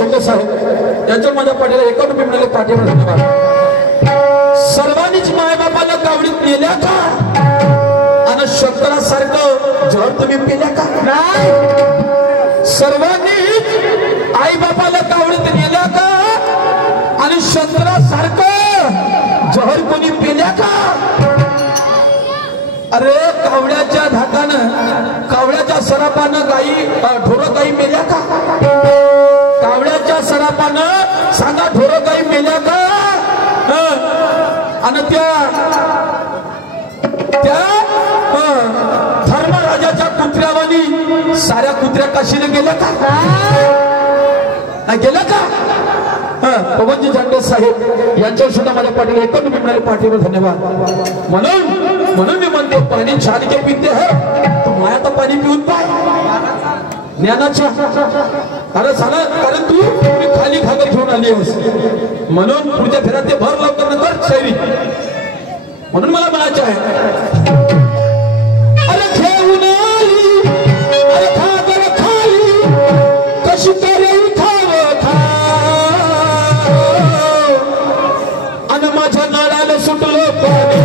शेंडे साहेब यांच्या माझ्या पाठीला एका रुपये मिळाले पाठीवर धन्यवाद. सर्वांनीच मायबापाला कावडीत नेल्या का आणि शंकरासारखं जहर तुम्ही पिल्या का? नाही. सर्वांनी आई बापाला कावडीत नेल्या का आणि शंकरासारखं जहर कोणी पिल्या का? अरे कावड्याच्या धाकानं कावड्याच्या सरापानं गाई ढोरं गाई मेल्या का? कावड्याच्या सरापानं सांगा ढोरं गाई मेल्या का? आणि त्या धर्मराजाच्या कुत्र्यावानी साऱ्या कुत्र्या काशीने गेल्या का? गेल्या का? पवनजी झेंडे साहेब यांच्यावर सुद्धा माझ्या पाठीला एकच मिळणारे पाठीवर धन्यवाद. म्हणून मी म्हणते पाणी छान के पिते है तू माया तर पाणी पिऊन पाय ज्ञानाच्या. अरे झालं कारण तू खाली घागर घेऊन आली आहेस म्हणून पुढच्या फेऱ्यात ते भर लवकर कर शैली. म्हणून मला म्हणायचं आहे अरे घेऊन आली अरे घागर खाली कशी तरी खाव खा आणि माझ्या नळाला सुटलो पाणी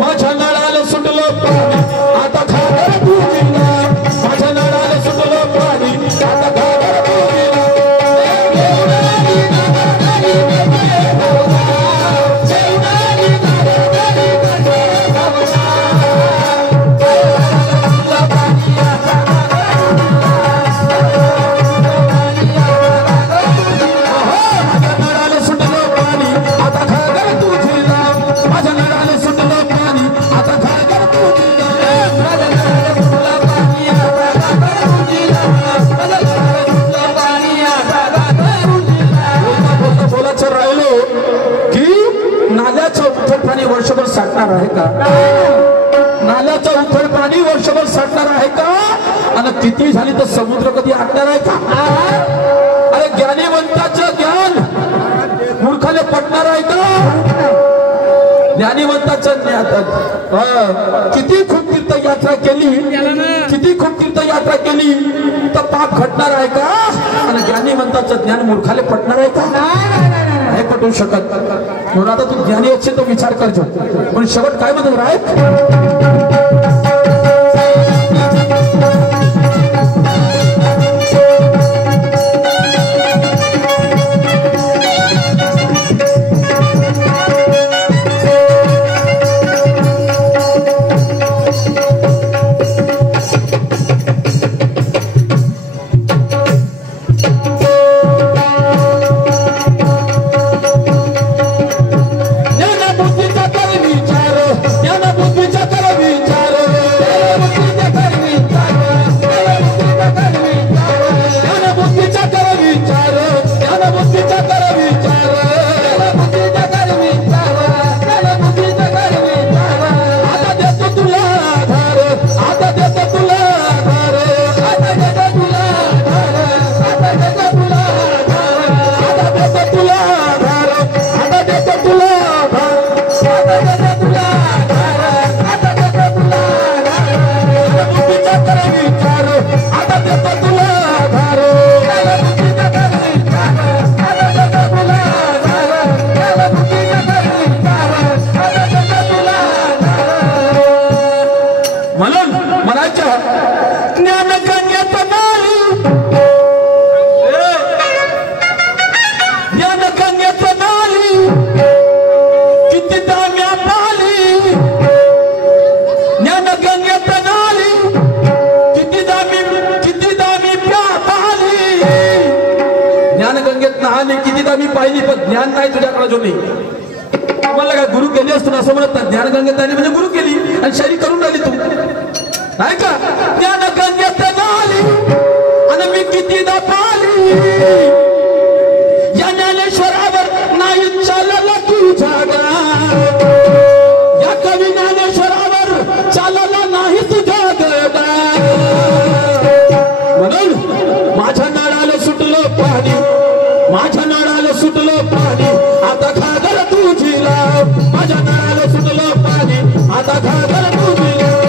माझ्या नळाला सुटलो पाणी आता घागर तुझीला माझ्या नळाला सुटलो पाणी आता घागर तुझीला. वर्षभर साठणार आहे का? नाल्याचं उथळ पाणी वर्षभर साठणार आहे का? आणि किती झाली तर समुद्र कधी आटणार आहे का? अरे ज्ञानीवंताचं ज्ञान मूर्खाने पटणार आहे का? ज्ञानीवंताचं ज्ञान किती खूप तीर्थयात्रा केली किती खूप तीर्थयात्रा केली तर पाप घटणार आहे का? आणि ज्ञानीवंताचं ज्ञान मूर्खाले पटणार आहे का? नाही पटू शकत. म्हणून आता तू ज्ञानी असेल तो विचार करतो पण शेवट काय म्हणतो राय मी पाहिली पण ज्ञान नाही तुझ्याकडे जो नाही. मला काय गुरु केली असतो असं म्हणत ज्ञान गंगेत म्हणजे गुरु केली आणि शरी करून राहिली तू नाही का? ज्ञान गंगेत नाली आणि मी कितीदा पाली या ज्ञानेश्वरावर नाही चालला तू जागा या कवी ज्ञानेश्वरावर चालला नाही तुझ्या गडा. म्हणून माझ्या नळाला सुटलो पाणी माझ्या नळाला सुटलो पाणी आता घागर तुझी लाव माझ्या नळाला सुटलो पाणी आता घागर तुझी लाव.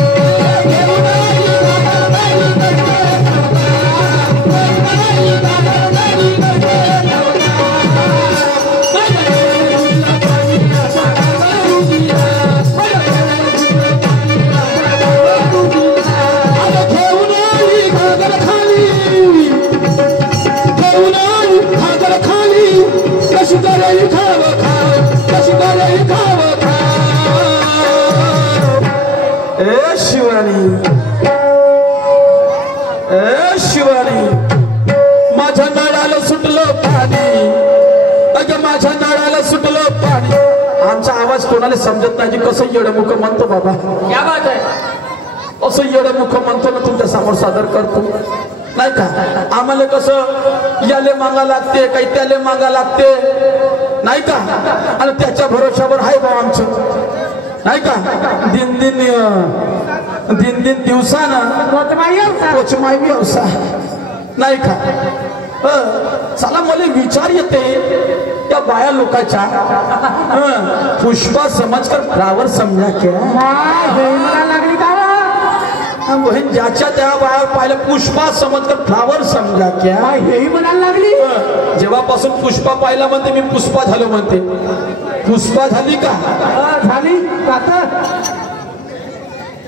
करे खाव खा कशी करे खाव खा ए शिवानी ए शिवानी माझ्या नळाला सुटलं पाणी अगं माझ्या नळाला सुटलं पाणी आमचा आवाज कोणाला समजत नाही कसं येडमुख म्हणतो बाबा क्या बात आहे असं येडमुख म्हणतो ना तुमच्या समोर सादर करतो नाही का आम्हाला कसं याले मागा लागते काही त्याले मागा लागते नाही का आणि त्याच्या भरोशावर आहे भाऊ आमचं नाही का दिन दिन दिवसानं पोचमाई व्यवसाय नाही का चला मला विचार येते त्या बाया लोकांच्या पुष्पा समजकर फ्लावर समजा क्या लागली का बहीण ज्याच्या त्या बाया पाहिलं पुष्पा समजकर फ्लावर समजा क्या हेही म्हणायला लागली जेव्हापासून पुष्पा पाहिला म्हणते मी पुष्पा झालो म्हणते पुष्पा झाली का झाली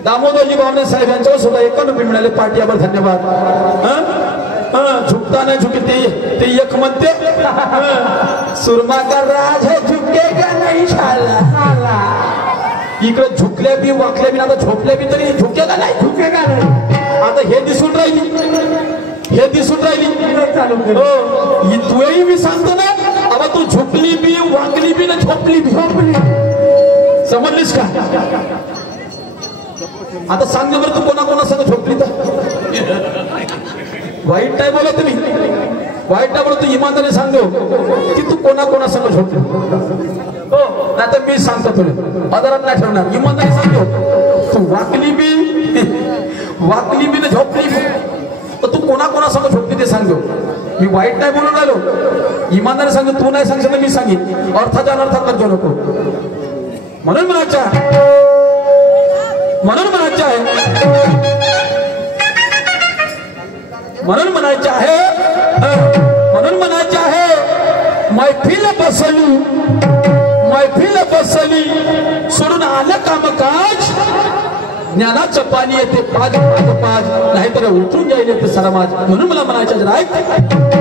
दामोदरजी बावणे साहेब यांच्यावर सुद्धा 51 रुपये मिळाले पार्टीवर धन्यवाद झुकता नाही झुकते ते एक म्हणते सुरमा का राज है झुकेगा नहीं शाला इकडे झुकले बी वाकले बी आता झोपले बी तरी झुकेगा नाही आता हे दिसून राहिली तूही मी सांगतो ना आता तू झुकली बी वाकली बी ना झोपली समजलीस का आता सांग बरं तू कोणा संग झोपली तर वाईट नाही बोला तुम्ही वाईट नाही बोला तू इमानदारी सांगतो की तू कोणा संग झोपली हो नाही तर मी सांगतो तुला आदरात नाही ठेवणार इमानदारी सांगतो तू वाकली बी ना झोपली बी तर तू कोणा संग झोपली ते सांगतो मी वाईट नाही बोलून राहिलो इमानदारी सांगतो तू नाही सांगशील मी सांगेन अर्थाच्या अनर्थात करतो नको म्हणून म्हणायचं आहे मैफिल बसली सोडून आलं कामकाज ज्ञानाचं पाणी येते पाज नाहीतर उतरून जाईल येते सरमाज म्हणून मला म्हणायचं जरा ऐक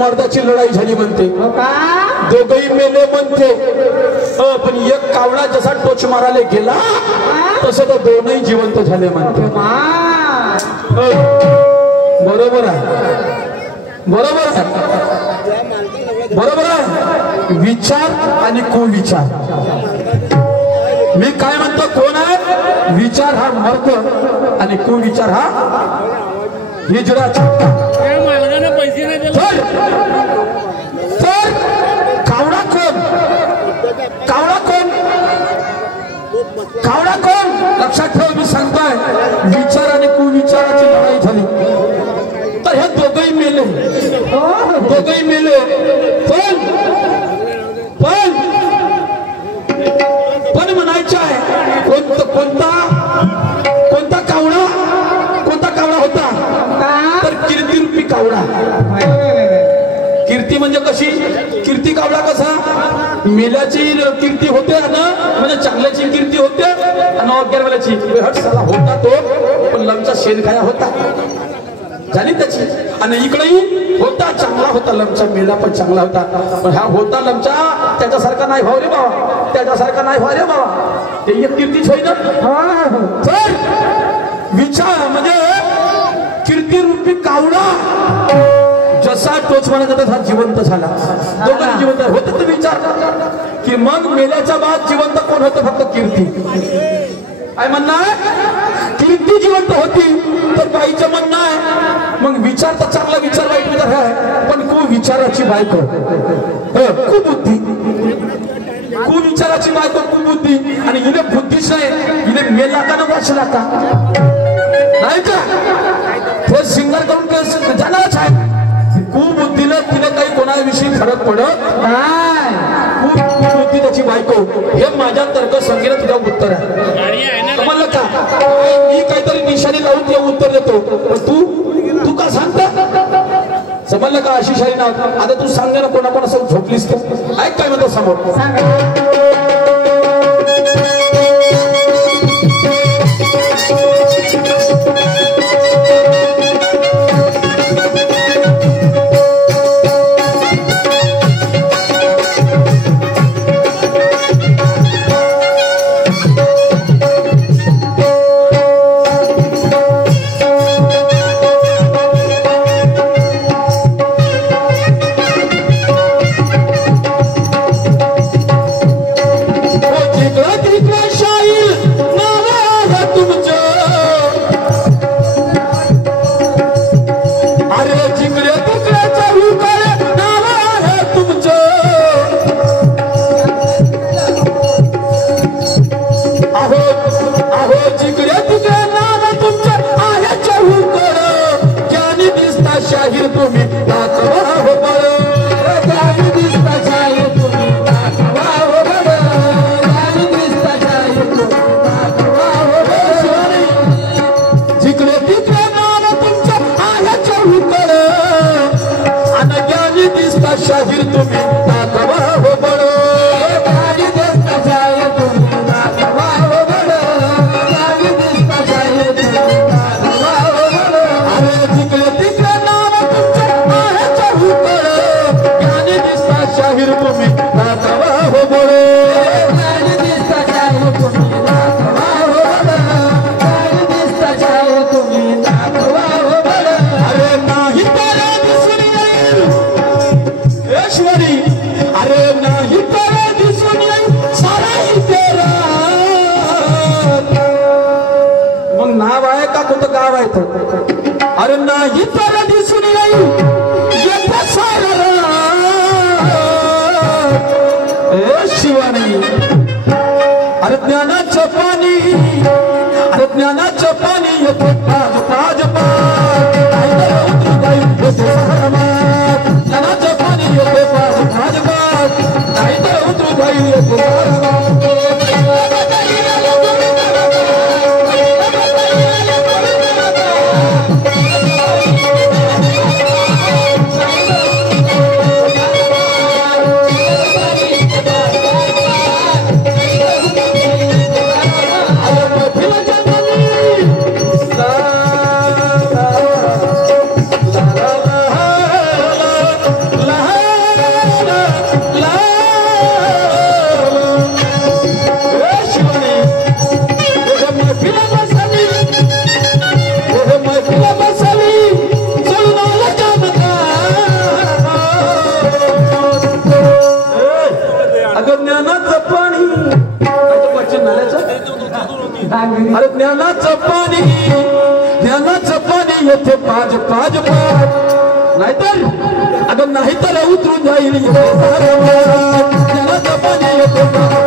मर्दाची लढाई झाली म्हणते दोघही मेले म्हणते पण एक कावळा जसा टोच मारायला गेला तसं तर दोनही जिवंत झाले म्हणते बरोबर आहे विचार आणि कुविचार मी काय म्हणतो कोण आहे विचार हा मर्द आणि कुविचार हा हिजडा पैसे नाही तर कावडा कोण लक्षात ठेव मी सांगतोय विचार आणि कुविचाराची लढाई झाली तर हे दोघही मेले पण म्हणायचं आहे कोणता मेल्याची कीर्ती होते ना म्हणजे चांगल्याची कीर्ती होते आणि अज्ञानवाल्याची हट साला होता तो पण लमचा शेणखाया होता झाली त्याची आणि इकडेही होता चांगला होता लमचा मेला पण चांगला होता पण हा होता लमचा त्याच्यासारखा नाही भाऊ रे बाबा त्याच्यासारखा नाही भाऊ रे बाबा ते एक कीर्तीच होई ना तर विचार म्हणजे कीर्ती रूपी कावडा जसा टोच म्हणत तसा जिवंत झाला दोघांनी जिवंत होत तर विचार की मग मेल्याच्या बाद जिवंत कोण होतं फक्त कीर्ती काय म्हणणं आहे कीर्ती जिवंत होती तर बाईचं म्हणणं आहे मग विचार तर चांगला विचार वाईट विचार आहे पण कुविचाराची बायको कुबुद्धी कुविचाराची बायको कुबुद्धी आणि हिने बुद्धीच नाही हिने मेला का न वाचला का नाही का हे सिंगर करून जाणारच आहे कुबुद्धीला तिने काही कोणाविषयी फरक पडत नाही कुबुद्धी त्याची बायको हे माझ्या तर्कसंगीला तुझ्या उत्तर आहे म्हणलं का मी काहीतरी निशाणी लावून तुला उत्तर देतो पण तू का सांगता समजलं का अशी शाही नाव आता तू सांग ना कोणाकोणासोबत झोपलीस तर ऐक काय म्हणतो समोर अरे नाही तर दिसून शिवानी अरे ज्ञानाचं पाणी अरे ज्ञानाचं पाणी येते पाज पाज ज्ञानाचं पाणी येते पाज पाज नाही तर उतरू जाईल येते अरे ज्ञानाचं पाणी येथे पाज पाज नाहीतर अगं नाहीतर उतरून जाईल ज्ञानाचं पाणी येथे पाज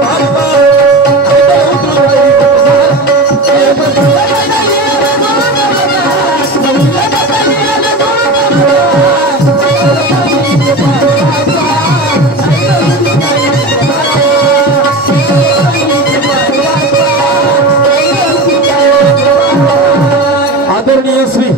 आदरणीय श्री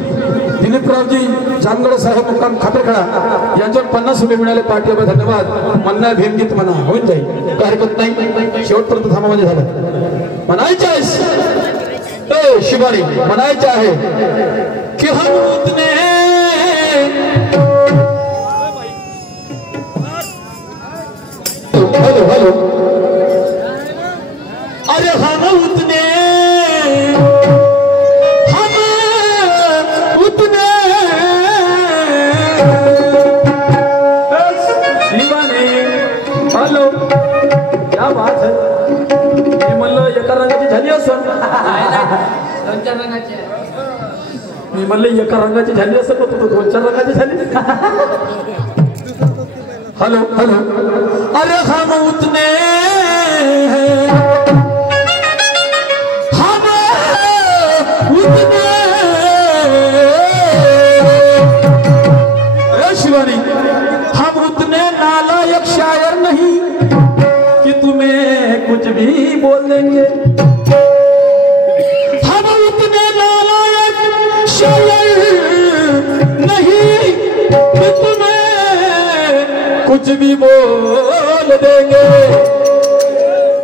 दिलीपरावजी जानगड साहेब मुक्काम खातेखेडा यांच्या 50 रुपये मिळाले पाठीवर धन्यवाद. म्हणणं भीमगीत म्हणा होऊन जाईल काय हरकत नाही. शेवटपर्यंत थांबा म्हणजे झालं. म्हणायचं आहे शिवानी म्हणायचं आहे की हम उतने हेलो हेलो अरे हम उतने हॅलो क्या बात है. मी म्हणलं एका रंगाची झाली असं मी म्हणलं एका रंगाची झाली असं पण तू 2-4 रंगाची झाली. हॅलो हॅलो अरे हम उतने हम उतने शिवानी हम उतने नालायक शायर नहीं कि तुम्हें कुछ भी बोल देंगे. हम उतने नालायक शायर नहीं कि तुम्हें कुछ भी बोल देंगे.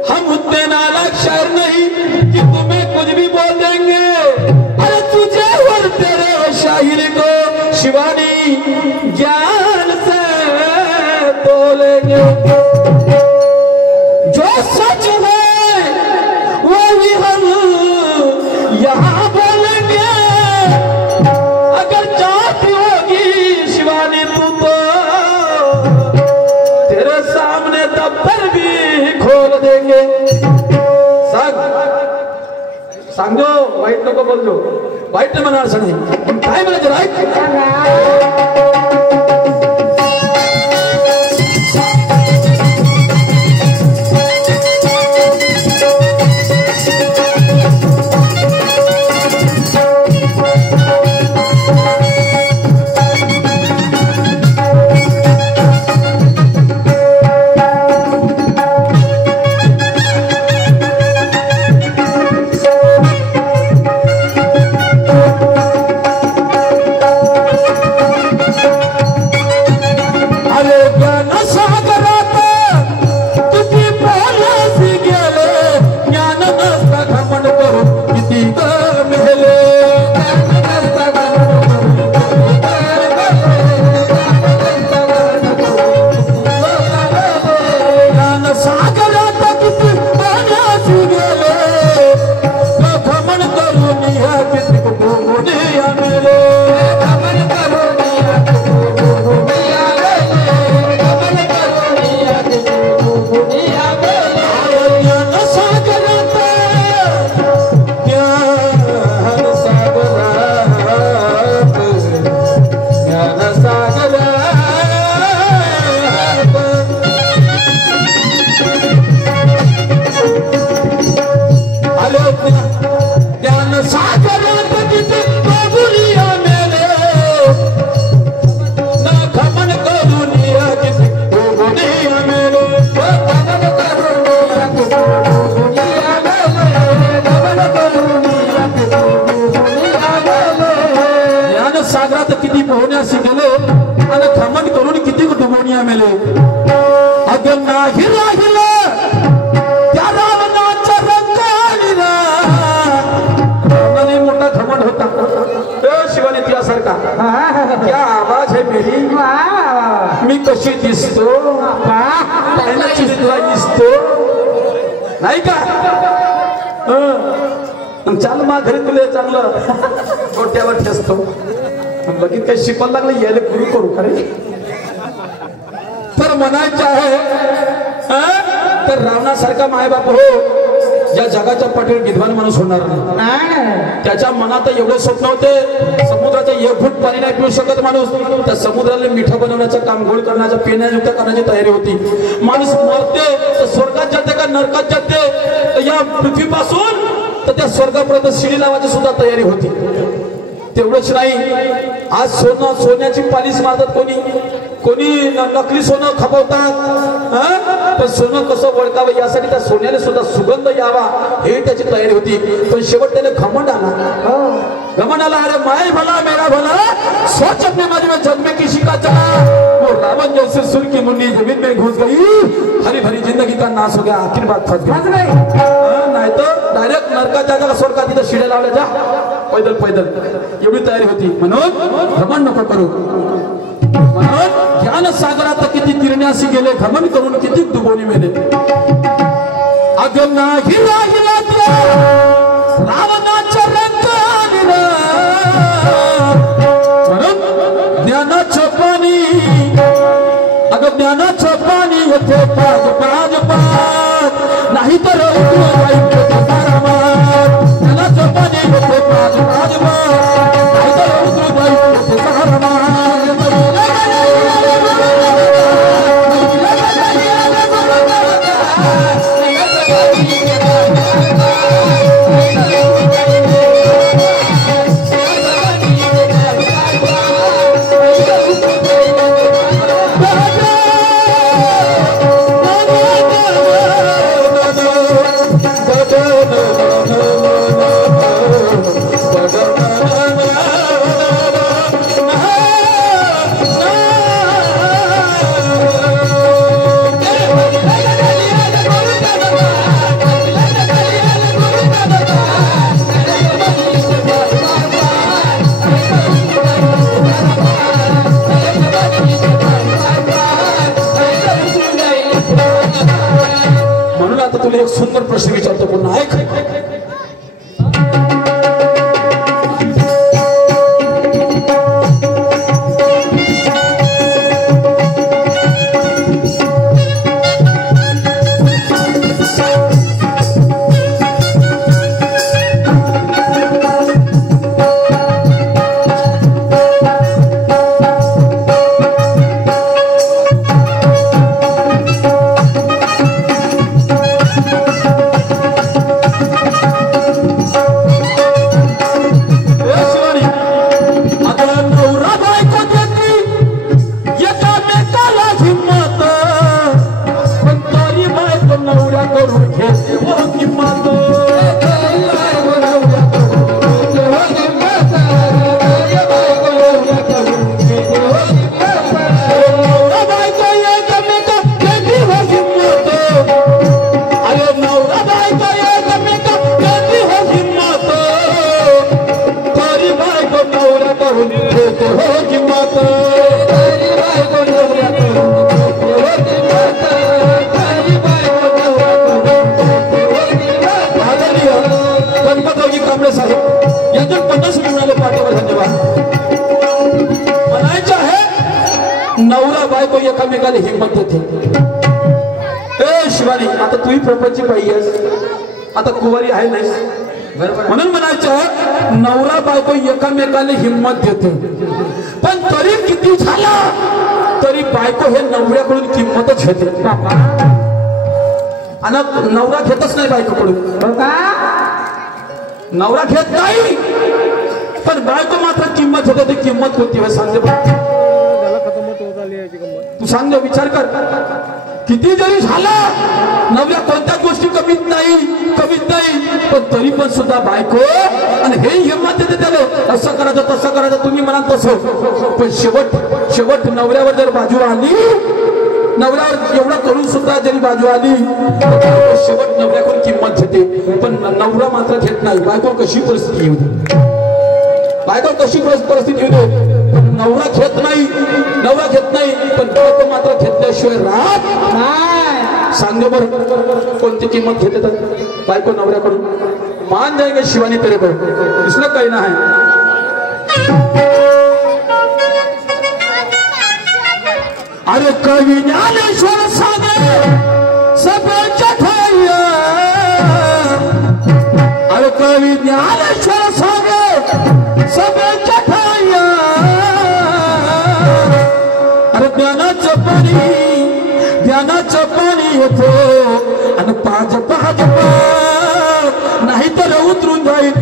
हम उतने नालायक शायर नहीं कि तुम्हें कुछ भी बोल देंगे. अरे तुझे और तेरे शायरी को शिवानी ज्ञान से तोलेंगे. जो सच है वही हम यहाँ बोलेंगे. अगर चाहती होगी शिवानी तू तो तेरे सामने दफ्तर भी खोल देंगे. सांगो वाईट नको बोललो. वाईट म्हणा असं नाही काय म्हणायचं राईट. पोहण्यास गेलो आणि खमन करून किती डुबवण्या मेले. अगं नाही राहिलं त्या रावणाच्या रंगाला. रावणाने मोठा घमंड होता. शिवानी तुझ्यासारखा क्या आवाज है मेरी. मी कशी दिसतो दिसतो नाही का. चाल मा घरी तुला चांगलं गोट्यावर ठेसतो. लगेच काही शिकायला लागलं यायला गुरु करू खरे. तर म्हणायचं आहे तर रावणासारखा मायबाप हो या जगाच्या पाठीवर विद्वान माणूस होणार नाही. त्याच्या मनात एवढे स्वप्न होते. समुद्राचं 1 फूट पाणी नाही पिऊ शकत माणूस. त्या समुद्राला मिठा बनवण्याचं काम गोड करण्याचं पिण्यायुक्त करण्याची तयारी होती. माणूस मरते तर स्वर्गात जाते का नरकात जाते. या पृथ्वीपासून तर त्या स्वर्गापर्यंत शिडी लावायची सुद्धा तयारी होती. तेवढंच नाही आज सोन्याची पालिश मारतात. कोणी नकली सोनं खपवतात. पण सोनं कसं ओळखावं यासाठी त्या सोन्याने सुद्धा सुगंध यावा हे त्याची तयारी होती. पण शेवट त्याने घमंड आला. घमंडाला अरे माए भला मेरा भला सोच अपने मन में जग में किसी का चला वो रावण जैसे सुर की मुंडी जमीन में घुस गई हरी भरी जिंदगी का नाश हो गया आखिर बात फंस गई नहीं तो डायरेक्ट नरका जागा सोड का तिथे शिड्या लावल्या जा पैदल पैदल एवढी तयारी होती म्हणून घमंड नको करू म्हणून ज्ञान सागरात किती तिरण्यासी गेले घमंड करून किती दुबोनी मेले अगं नाही राहिला रावणाच्या रंगाने म्हणून ज्ञानाचं पाणी अगं ज्ञानाचं पाणी येते पाज पाज पाज नाही तर ज्ञानाचं पाणी येते पाज पाज पाज नाही तर एक सुंदर प्रश्न विचारतो पुन्हा ऐक नवरा बायको एकामेकाला हिंमत देते ए शिवानी आता तू प्रपंची बाई आहेस आता कुवारी आहे नाहीस म्हणून म्हणायचं नवरा बायको एकामेकाला हिंमत देते पण तरी किती झाला तरी बायको हे नवऱ्याकडून किंमतच घेते आणि नवरा घेतच नाही बायकोकडून नवरा घेत नाही पण बायको मात्र किंमत घेते ती किंमत कोणती आहे सांगते तू सांग विचार कर किती जरी झाला नवऱ्या कोणत्या गोष्टी कमीत नाही पण तरी पण सुद्धा बायको आणि हे हिंमत देते त्याला असं करायचं तसं करायचं तुम्ही म्हणाल तसं पण शेवट नवऱ्यावर जर बाजू आली नवऱ्यावर एवढं करून सुद्धा जरी बाजू आली शेवट नवऱ्याकडून किंमत घेते पण नवरा मात्र घेत नाही बायको कशी परिस्थिती येऊ दे बायको कशी परिस्थिती येऊ दे नवरा घेत नाही पण बायको मात्र घेतल्याशिवाय राहत नाही सांग बरं कोणती किंमत घेते तर बायको नवऱ्याकडून मान जाएंगे शिवानी तेरे को इसमें कहना है अरे कवि ज्ञानेश्वर सागे सब चठाइया अरे कवि ज्ञानेश्वर सागे सब चठाइया अरे ज्ञानाचं पाणी येतो आणि पाज पाज नाही तर उतरून जाईल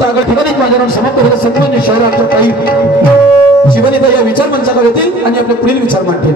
बोलता अगं ठिकाणी माझ्या नाव समाप्त झालं सन्मान्य शहराच्या काही जीवनीता या विचार मंचावर येतील आणि आपले पुढील विचार मांडतील.